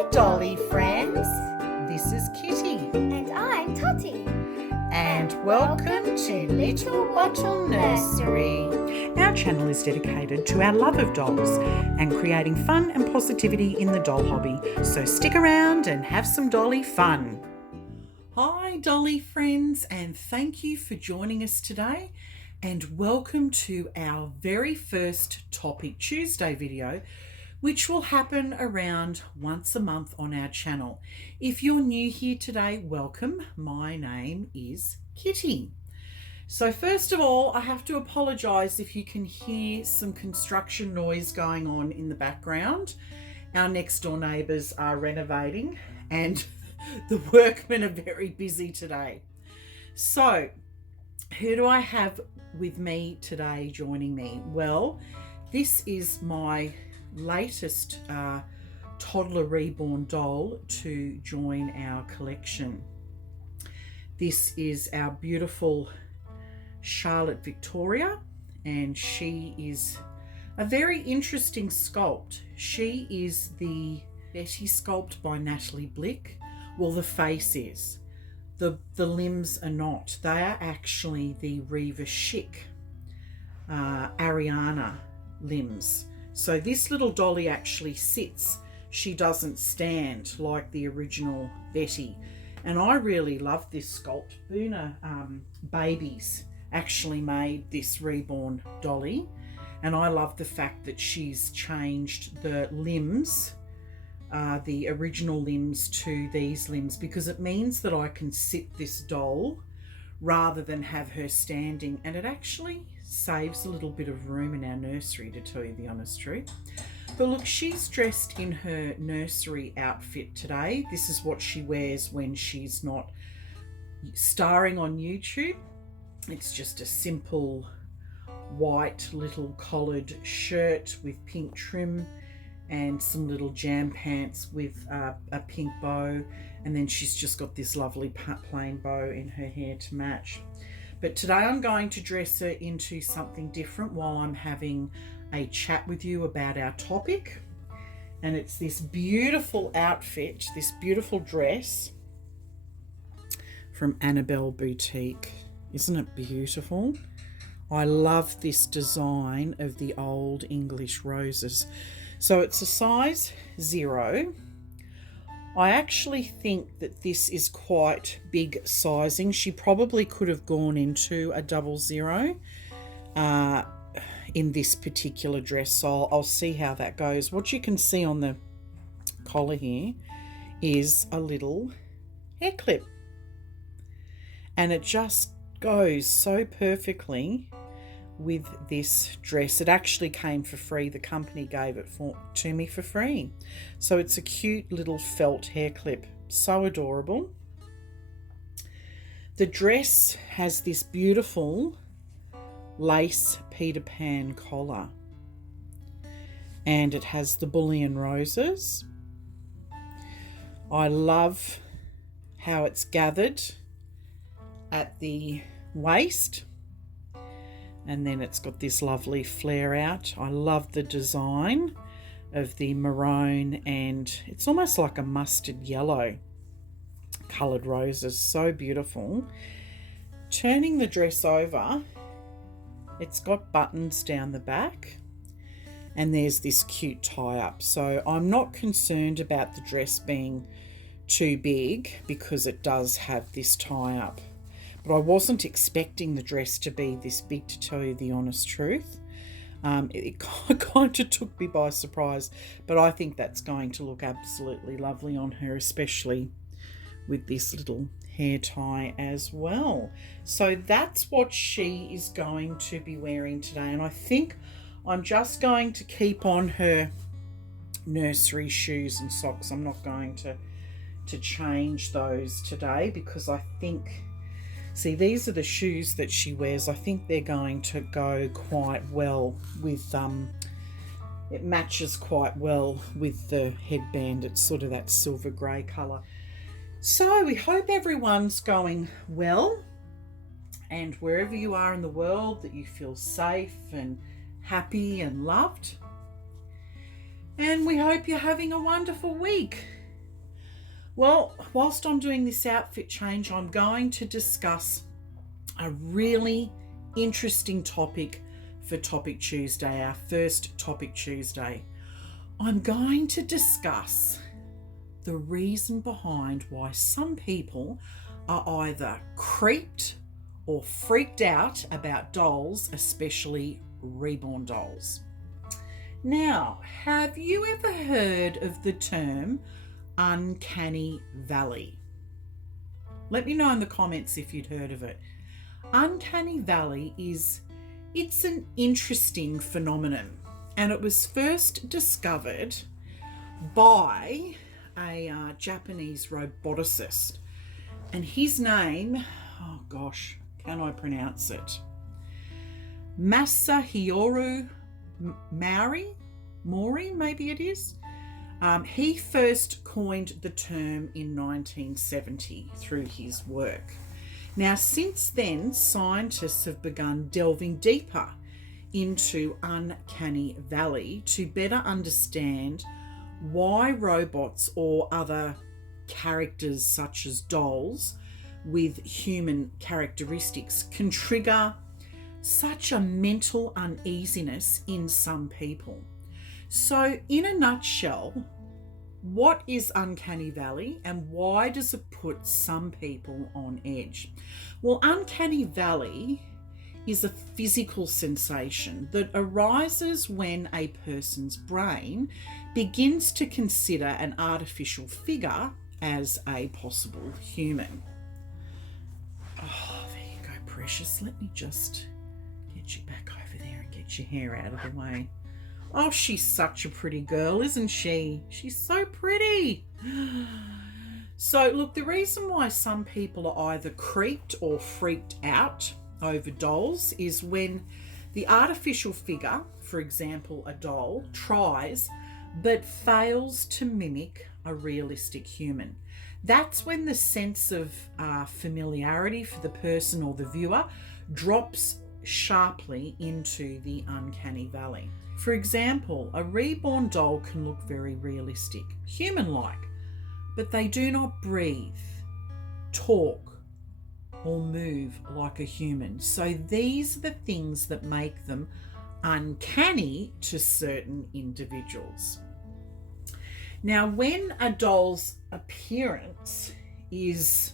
Hi, Dolly friends. This is Kitty. And I'm Totty. And welcome to Little Bottle Nursery. Our channel is dedicated to our love of dolls and creating fun and positivity in the doll hobby. So stick around and have some dolly fun. Hi, Dolly friends, and thank you for joining us today. And welcome to our very first Topic Tuesday video, which will happen around once a month on our channel. If you're new here today, welcome. My name is Kitty. So first of all, I have to apologise if you can hear some construction noise going on in the background. Our next door neighbours are renovating and the workmen are very busy today. So who do I have with me today joining me? Well, this is my latest toddler reborn doll to join our collection. This is our beautiful Charlotte Victoria, and she is a very interesting sculpt. She is the Betty sculpt by Natalie Blick. Well, the face is. The limbs are not. They are actually the Reva Schick Ariana limbs. So this little dolly actually sits. She doesn't stand like the original Betty. And I really love this sculpt. Boona Babies actually made this reborn dolly. And I love the fact that she's changed the limbs, the original limbs to these limbs, because it means that I can sit this doll rather than have her standing, and it actually saves a little bit of room in our nursery, to tell you the honest truth. But look, she's dressed in her nursery outfit today. This is what she wears when she's not starring on YouTube. It's just a simple white little collared shirt with pink trim and some little jam pants with a pink bow, and then she's just got this lovely plain bow in her hair to match. But today I'm going to dress her into something different while I'm having a chat with you about our topic. And it's this beautiful outfit, this beautiful dress from Annabelle Boutique. Isn't it beautiful? I love this design of the old English roses. So it's a size 0. I actually think that this is quite big sizing. She probably could have gone into a 00 in this particular dress. So I'll see how that goes. What you can see on the collar here is a little hair clip. And it just goes so perfectly with this dress. It actually came for free. The company gave it to me for free. So it's a cute little felt hair clip. So adorable. The dress has this beautiful lace Peter Pan collar. And it has the bullion roses. I love how it's gathered at the waist. And then it's got this lovely flare out. I love the design of the maroon, and it's almost like a mustard yellow coloured roses. So beautiful. Turning the dress over, it's got buttons down the back, and there's this cute tie-up. So I'm not concerned about the dress being too big because it does have this tie-up. But I wasn't expecting the dress to be this big, to tell you the honest truth. It kind of took me by surprise, but I think that's going to look absolutely lovely on her, especially with this little hair tie as well. So that's what she is going to be wearing today. And I think I'm just going to keep on her nursery shoes and socks. I'm not going to change those today because I think... See, these are the shoes that she wears. I think they're going to go quite well with, it matches quite well with the headband. It's sort of that silver grey colour. So we hope everyone's going well, and wherever you are in the world, that you feel safe and happy and loved. And we hope you're having a wonderful week. Well, whilst I'm doing this outfit change, I'm going to discuss a really interesting topic for Topic Tuesday, our first Topic Tuesday. I'm going to discuss the reason behind why some people are either creeped or freaked out about dolls, especially reborn dolls. Now, have you ever heard of the term Uncanny Valley? Let me know in the comments if you'd heard of it. Uncanny Valley it's an interesting phenomenon, and it was first discovered by a Japanese roboticist, and his name, oh gosh, can I pronounce it? Masahiro Mori, maybe it is. He first coined the term in 1970 through his work. Now, since then, scientists have begun delving deeper into Uncanny Valley to better understand why robots or other characters such as dolls with human characteristics can trigger such a mental uneasiness in some people. So, in a nutshell, what is Uncanny Valley and why does it put some people on edge? Well, Uncanny Valley is a physical sensation that arises when a person's brain begins to consider an artificial figure as a possible human. Oh, there you go, precious. Let me just get you back over there and get your hair out of the way. Oh, she's such a pretty girl, isn't she? She's so pretty. So, look, the reason why some people are either creeped or freaked out over dolls is when the artificial figure, for example, a doll, tries but fails to mimic a realistic human. That's when the sense of familiarity for the person or the viewer drops sharply into the Uncanny Valley. For example, a reborn doll can look very realistic, human-like, but they do not breathe, talk, or move like a human. So these are the things that make them uncanny to certain individuals. Now, when a doll's appearance is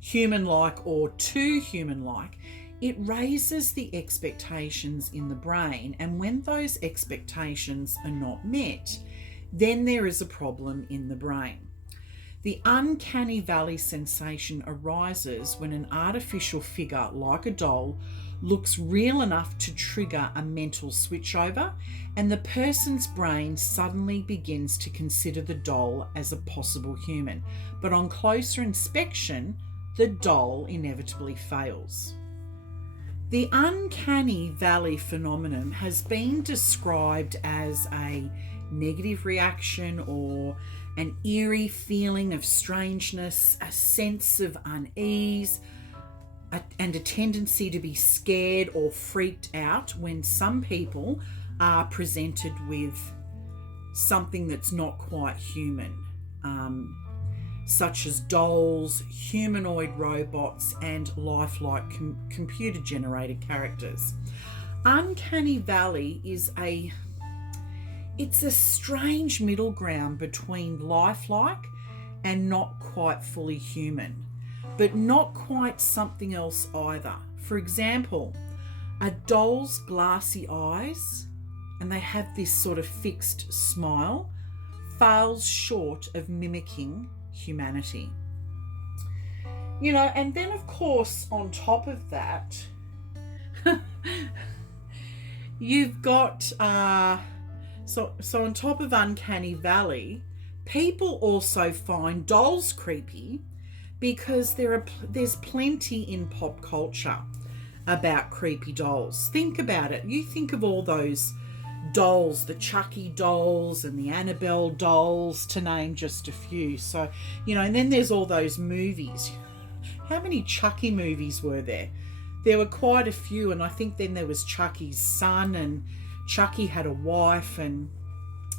human-like or too human-like, it raises the expectations in the brain, and when those expectations are not met, then there is a problem in the brain. The Uncanny Valley sensation arises when an artificial figure like a doll looks real enough to trigger a mental switchover, and the person's brain suddenly begins to consider the doll as a possible human. But on closer inspection, the doll inevitably fails. The Uncanny Valley phenomenon has been described as a negative reaction or an eerie feeling of strangeness, a sense of unease, and a tendency to be scared or freaked out when some people are presented with something that's not quite human, such as dolls, humanoid robots, and lifelike computer-generated characters. Uncanny Valley it's a strange middle ground between lifelike and not quite fully human, but not quite something else either. For example, a doll's glassy eyes, and they have this sort of fixed smile, falls short of mimicking humanity. You know, and then of course on top of that, you've got so on top of Uncanny Valley, people also find dolls creepy because there's plenty in pop culture about creepy dolls. Think about it. You think of all those dolls, the Chucky dolls and the Annabelle dolls, to name just a few. So, you know, and then there's all those movies. How many Chucky movies were there? There were quite a few, and I think then there was Chucky's son, and Chucky had a wife, and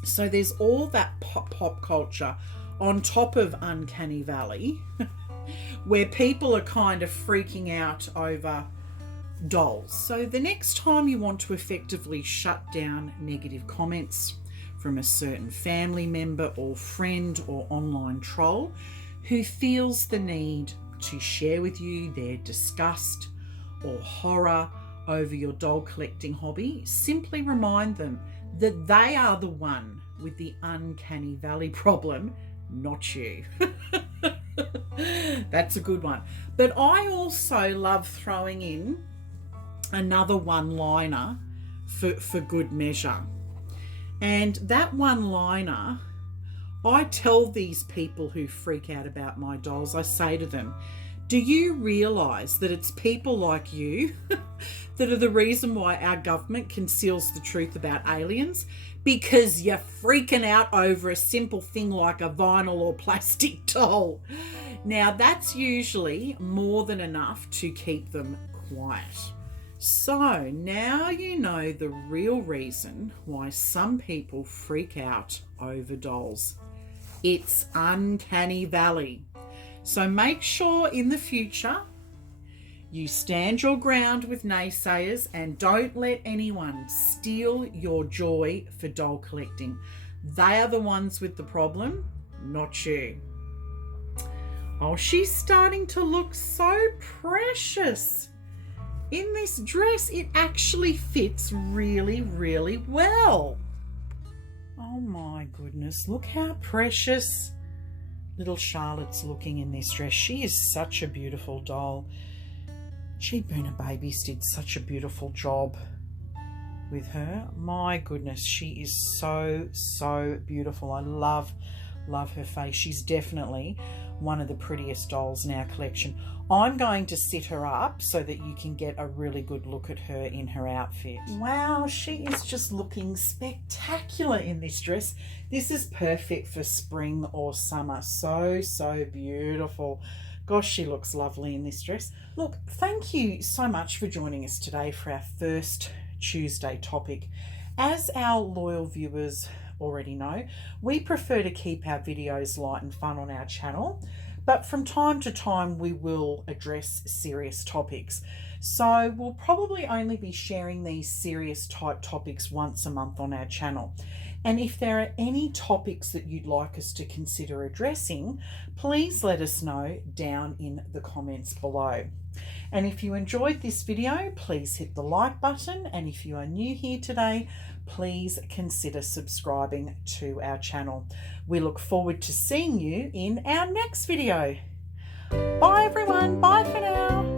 so there's all that pop culture on top of Uncanny Valley, where people are kind of freaking out over dolls. So the next time you want to effectively shut down negative comments from a certain family member or friend or online troll who feels the need to share with you their disgust or horror over your doll collecting hobby, simply remind them that they are the one with the Uncanny Valley problem, not you. That's a good one. But I also love throwing in another one-liner for good measure. And that one-liner, I tell these people who freak out about my dolls, I say to them, do you realise that it's people like you that are the reason why our government conceals the truth about aliens? Because you're freaking out over a simple thing like a vinyl or plastic doll. Now, that's usually more than enough to keep them quiet. So now you know the real reason why some people freak out over dolls. It's Uncanny Valley. So make sure in the future you stand your ground with naysayers and don't let anyone steal your joy for doll collecting. They are the ones with the problem, not you. Oh, she's starting to look so precious in this dress. It actually fits really, really well. Oh my goodness, look how precious little Charlotte's looking in this dress. She is such a beautiful doll. Cheap Booner Babies did such a beautiful job with her. My goodness, she is so, so beautiful. I love her face. She's definitely one of the prettiest dolls in our collection. I'm going to sit her up so that you can get a really good look at her in her outfit. Wow, she is just looking spectacular in this dress. This is perfect for spring or summer. So, so beautiful. Gosh, she looks lovely in this dress. Look, thank you so much for joining us today for our first Tuesday topic. As our loyal viewers already know, we prefer to keep our videos light and fun on our channel, but from time to time we will address serious topics. So we'll probably only be sharing these serious type topics once a month on our channel. And if there are any topics that you'd like us to consider addressing, please let us know down in the comments below. And if you enjoyed this video, please hit the like button. And if you are new here today, please consider subscribing to our channel. We look forward to seeing you in our next video. Bye everyone. Bye for now.